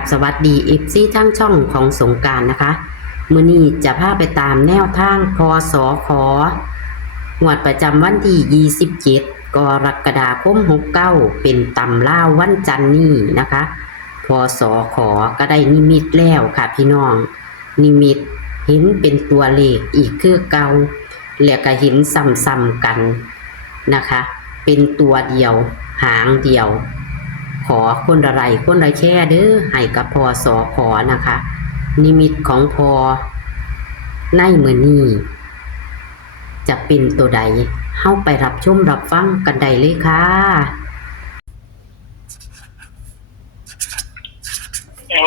บสวัสดีเอฟซีทั้งช่องของสงกรานต์นะคะมื้อนี้จะพาไปตามแนวทางพศขงวดประจำวันที่27กรกฎาคม69เป็นตำล่าววันจันทร์นี้นะคะพศขก็ได้นิมิตแล้วค่ะพี่น้องนิมิตเห็นเป็นตัวเลขอีกคือเก่าแล้วก็เห็นซ้ำๆกันนะคะเป็นตัวเดียวหางเดียวขอคนละไรคนละแช่เด้อให้กับพศขนะคะ นิมิตของพอในมื้อนี้จะเป็นตัวใดเฮาไปรับชมรับฟังกันได้เลยค่ะโอ้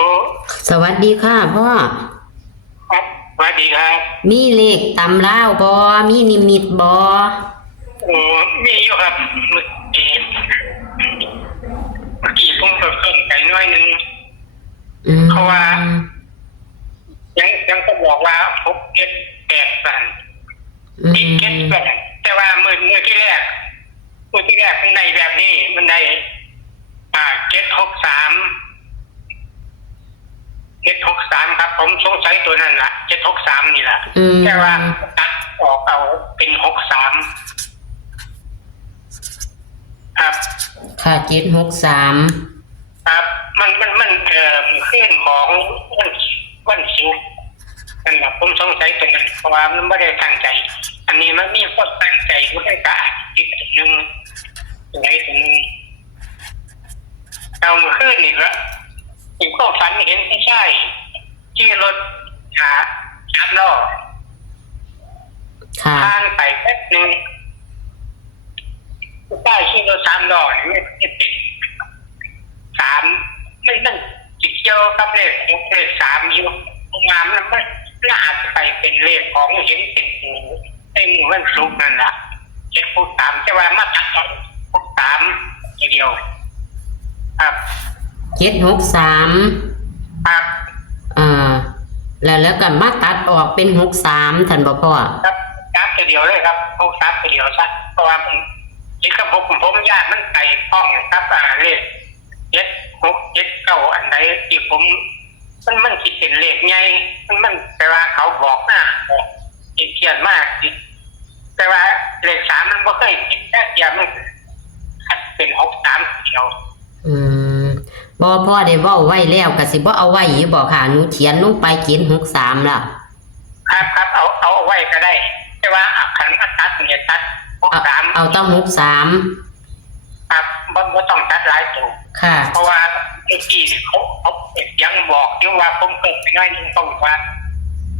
สวัสดีค่ะพ่อครับสวัสดีครับมีเลขตำล่าวบ่มีนิมิตบ่โอ้มีอยู่ครับเมื่อกี้ผมก็เพิ่มไปหน่อยนึงเพราะว่ายังก็บอกว่า6 7 8สันอีก7 8แต่ว่ามือที่แรกมันได้แบบนี้มันได้7 6 3ครับผมสงสัยตัวนั้นล่ะ7 6 3นี่แหละแต่ว่าตัดออกเอาเป็น6 3ครับค่ะ7 6 3ครับมันขึ้นของวันศุกร์นั่นแหละผมสงสัยตัวนั้นเพราะว่ามันไม่ได้ตั้งใจอันนี้มันมีคนตั้งใจก็ได้กะอีกหนึ่งตัวไหนตัวนึงเอามาขึ้นอีกแล้วอีกก็ฝันเห็นไม่ใช่ที่รถชัดล้อทางไปแป๊บนึงใต้ที่รถ3 ล้อนี่ไม่เป็น3มันจิตเกี่ยวกับเลข3อยู่งามมันอาจจะไปเป็นเลขของเห็นเป็นไอ้หมู่มันสุกนั่นแหละ7 6 3แต่ว่ามาตัดออก6 3ทีเดียวครับ7 6 3ครับแล้วก็มาตัดออกเป็น6 3ท่านบ่พ่อครับตัดทีเดียวเลยครับ6 3ทีเดียวซะเพราะว่าคิดกับผมญาติมันไปห้องครับเลข7 6 7 9อันใดที่ผมมันคิดเป็นเลขใหญ่มันแต่ว่าเขาบอกนะเขียนมากแต่ว่าเลข3มันบ่เคยคิดแค่เดียวมันเป็น6 3เดียวบ่พ่อได้เว้าไว้แล้วก็สิบ่เอาไว้อยู่บ่ค่ะหนูเขียนลงไป7 6 3ล่ะครับเอาไว้ก็ได้แต่ว่าคันมาตัดเนี่ยตัด6 3เอาต้อง6 3ครับบ่ต้องตัดหลายตัวค่ะเพราะว่าเมื่อกี้เขายังบอกอยู่ว่าผมเกิดไปน้อยนึงต้องว่า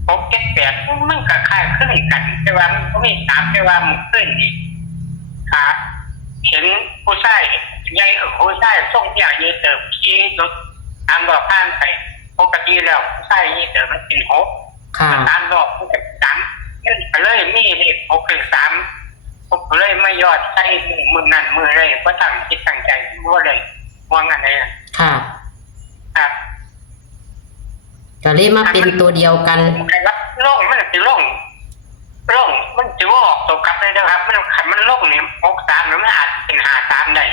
6 7 8มันก็คล้ายคลึงกันแต่ว่ามันบ่มี3แต่ว่ามันขึ้นอีกเห็นผู้ชายใหญ่ผู้ชายทรงใหญ่ยืนเติบขี่รถตามดอกข้างไปปกติแล้วผู้ชายยืนเติบมันเป็น6ตามดอกมันเป็น3นั่นก็เลยมีเลข6 เลข 3ผมเลยไม่ยอดใช้มือนั่นมือเลยเพราะตั้งจิตตั้งใจว่าเลยว่างั้นเลยค่ะครับก็เลยมาเป็นตัวเดียวกันล่องมันจะล่องมันจะว่าออกตัวกลับได้ด้วยครับมันล่องเนี่ย6 3มันอาจเป็น5 3ได้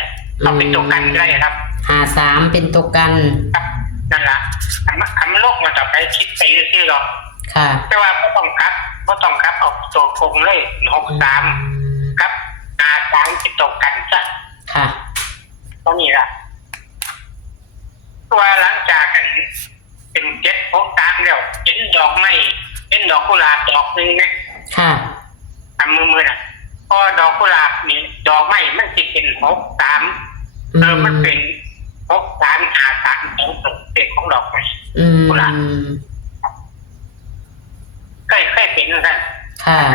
เอาเป็นตัวกันได้ครับ5 3เป็นตัวกันครับนั่นแหละมันล่องมันจะไปคิดไปซื่อหรอกค่ะแต่ว่าก็ต้องครับเอาตัวคงเลย6 3ครับ5 3เป็นตัวกันซะค่ะตรงนี้ละตัวหลังจากกันเป็น7 6 3แล้วเห็นดอกไม้เห็นดอกกุหลาบดอกนึงนะค่ะมือน่ะพอดอกกุหลาบนี่ดอกไม้มันสิเป็น6 3มันเป็น6 3 5 3ของเป็นของดอกไม้กุหลาบเคยเป็นนั่น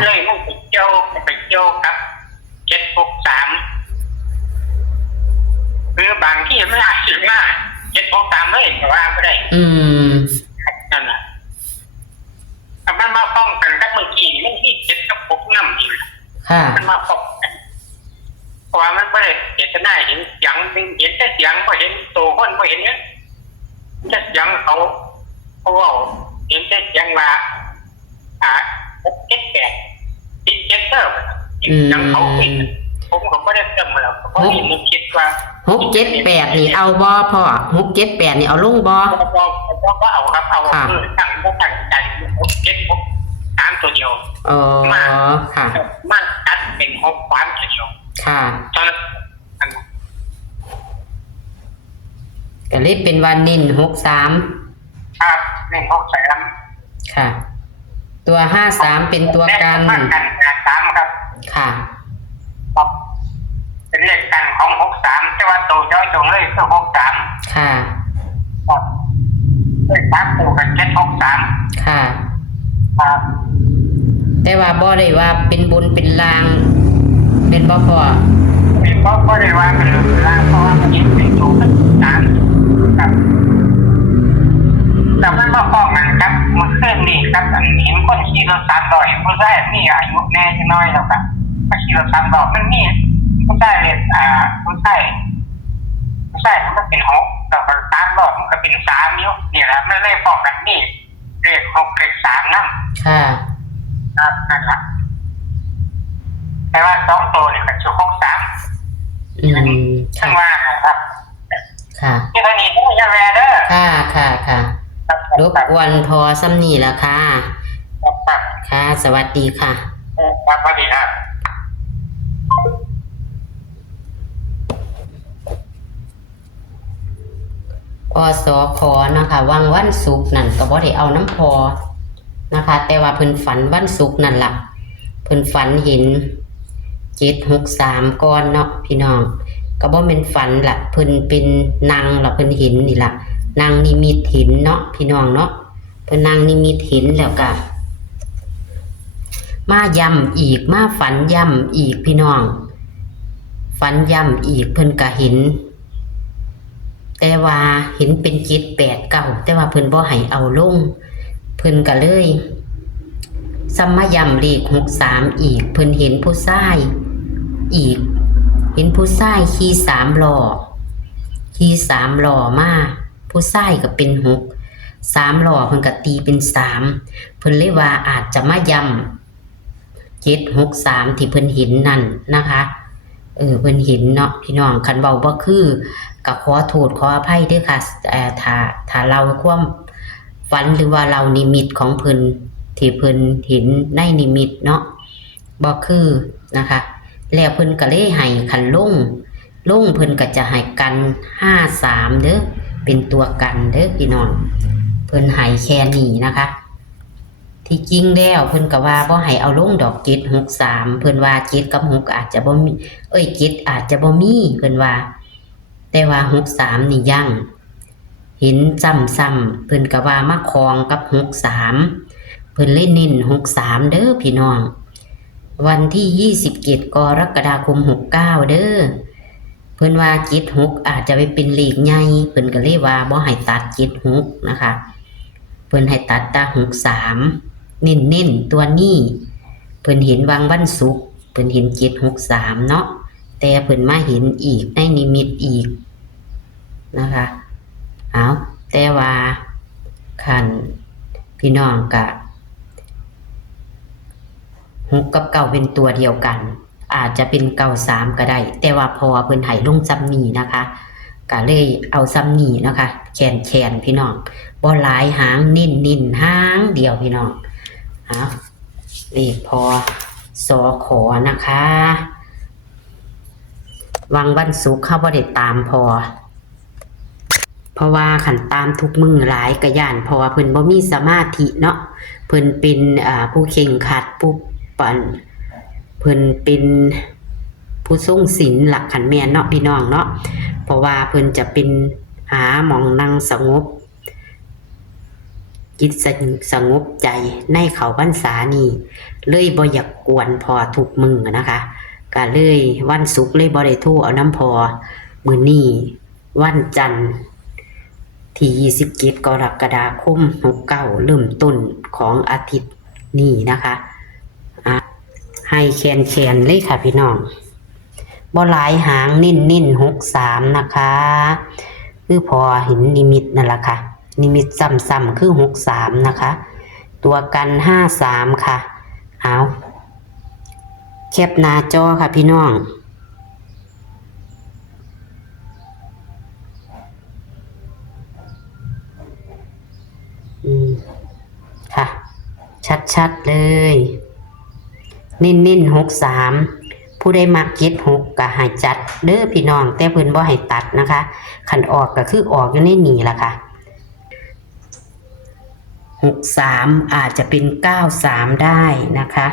เลยมันไปเกี่ยวกับ7 6 3หรือบางที่มันอาจจะมา7 6 3เลยแต่ว่าไม่ได้นั่นแหละมันมาป้องกันกับเมื่อกี้มันที่7 กับ 6น้ำอยู่มันมาป้องกันเพราะว่ามันไม่ได้เจตนาเห็นเสียงเห็นแต่เสียงไม่เห็นตัวคนไม่เห็นเนี่ยแต่เสียงเขาว่าเห็นแต่เสียงว่า6 7 8 7 7เตอร์เสียงเขาเป็น ผมก็ไม่ได้เติมแล้วเพราะนี่นึกคิดว่า 678นี่เอาบ่พ่อ678นี่เอาลงบ่ก็เอาครับเอาคือตั้งใจ6 7 6 3ตัวเดียว อ๋อค่ะ มากตัดเป็น6 3ตัวเดียว ค่ะ ตอนนั้น ก็เลยเป็นวันนิน63ครับ1 6 3ค่ะ ตัว53เป็นตัวกัน3ครับ ค่ะ เป็นเลขกันของ63แต่ว่าตัวย่อยตรงเลยคือ63ค่ะเลข3ตัวกัน7 6 3ค่ะครับ แต่ว่าบ่ได้ว่าเป็นบุญเป็นลางเป็นบ่พอก็ได้ว่าเป็นล่างเพราะว่ามันยิ่งเป็นตัวกัน3ครับแต่มันก็ฟ้องกันครับมันขึ้นนี่ครับอันนี้มันคนขี่รถ300ผู้ชายมีอายุแน่น้อยแล้วครับมาขี่รถ300มันมีผู้ชายเลยผู้ชายมันก็เป็น6แล้วก็300มันก็เป็น3นิ้วเนี่ยแหละไม่ได้ฟ้องกันนี่เลข6เลข3นั่นค่ะครับนั่นแหละแต่ว่า2ตัวนี่ก็คือ63ทั้งว่าครับค่ะที่ตอนนี้ต้องจะแวร์เด้อค่ะรบกวนพอซ้ำนี่ละค่ะค่ะสวัสดีค่ะครับสวัสดีครับพอสอขอนะคะวันศุกร์นั่นก็บ่ได้เอาน้ำพอนะคะ แต่ว่าเพิ่นฝันวันศุกร์นั่นล่ะเพิ่นฝันเห็น763ก่อนเนาะพี่น้องก็บ่แม่นฝันล่ะเพิ่นเป็นนางล่ะเพิ่นเห็นนี่ล่ะนางนิมิตเห็นเนาะพี่น้องเนาะเพิ่นนางนิมิตเห็นแล้วก็มาย้ำอีกมาฝันย้ำอีกพี่น้องฝันย้ำอีกเพิ่นก็เห็นแต่ว่าเห็นเป็น789แต่ว่าเพิ่นบ่ให้เอาลงเพิ่นก็เลยซ้ำมาย้ำเลข63อีกเพิ่นเห็นผู้ชายอีกเห็นผู้ชายขี่3ล้อมาผู้ชายก็เป็น6 3ล้อเพิ่นก็ตีเป็น3เพิ่นเลยว่าอาจจะมาย้ำ763ที่เพิ่นเห็นนั่นนะคะเพิ่นเห็นเนาะพี่น้องคันเว้าบ่คือก็ขอโทษขออภัยด้วยค่ะถ้าเราความฝันหรือว่าเรานิมิตของเพิ่นที่เพิ่นเห็นในนิมิตเนาะบ่คือนะคะแล้วเพิ่นก็เลยให้คันลงเพิ่นก็จะให้กัน53เด้อเป็นตัวกันเด้อพี่น้องเพิ่นให้แค่นี้นะคะที่จริงแล้วเพิ่นก็ว่าบ่ให้เอาลงดอก763เพิ่นว่า7กับ6อาจจะบ่มี7อาจจะบ่มีเพิ่นว่าแต่ว่า63นี่ยังเห็นซ้ำๆเพิ่นก็ว่ามาคองกับ63เพิ่นเลยเน้น63เด้อพี่น้องวันที่27กรกฎาคม69เด้อเพิ่นว่า76อาจจะไปเป็นเลขใหญ่เพิ่นก็เลยว่าบ่ให้ตัด76นะคะเพิ่นให้ตัดแต่63เน้นตัวนี้เพิ่นเห็นวันศุกร์เพิ่นเห็น763เนาะแต่เพิ่นมาเห็นอีกในนิมิตอีกนะคะเอาแต่ว่าคันพี่น้องกะ6กับ9เป็นตัวเดียวกันอาจจะเป็น93ก็ได้แต่ว่าพอเพิ่นให้ลงซ้ำนี้นะคะก็เลยเอาซ้ำนี้นะคะแขนพี่น้องบ่หลายหางเน้นหางเดียวพี่น้องเลขพอสอขอนะคะวันศุกร์เขาบ่ได้ตามพอเพราะว่าขันตามทุกมือหลายกะย่านเพราะว่าเพิ่นบ่มีสมาธิเนาะเพิ่นเป็นผู้เข่งขัดผู้ปั่นเพิ่นเป็นผู้ทรงศีลหลักขันแม่นเนาะพี่น้องเนาะเพราะว่าเพิ่นจะเป็นหาหม่องนั่งสงบจิตสงบใจในเขาพรรษานี่เลยบ่อยากกวนพอทุกมือนะคะก็เลยวันศุกร์เลยบ่ได้โทรเอาน้ำพอมื้อนี้วันจันทร์ที่27กรกฎาคม69เริ่มต้นของอาทิตย์นี้นะคะให้แคนเลยค่ะพี่น้องบ่หลายหางเน้น63นะคะคือพอเห็นนิมิตนั่นแหละค่ะนิมิตซ้ำๆคือ63นะคะตัวกัน53ค่ะเอาแคปหน้าจอค่ะพี่น้อง ชัดๆเลยเน้น63ผู้ใดมัก76ก็ให้จัดเด้อพี่น้องแต่เพิ่นบ่ให้ตัดนะคะคันออกก็คือออกอยู่ในนี้ล่ะค่ะ63อาจจะเป็น93ได้นะคะ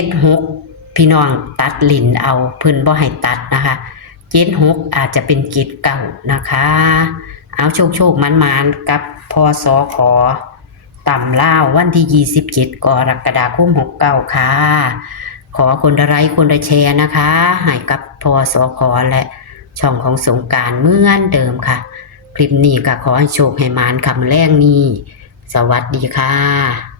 76พี่น้องตัดลิ้นเอาเพิ่นบ่ให้ตัดนะคะ76อาจจะเป็น79นะคะเอาโชคๆมันๆกับพศขต่ำลาววันที่27กรกฎาคม69ค่ะขอคนละไลค์คนละแชร์นะคะให้กับพศขและช่องของสงกรานต์เหมือนเดิมค่ะคลิปนี้ก็ขอให้โชคให้มานคำแรกนี้สวัสดีค่ะ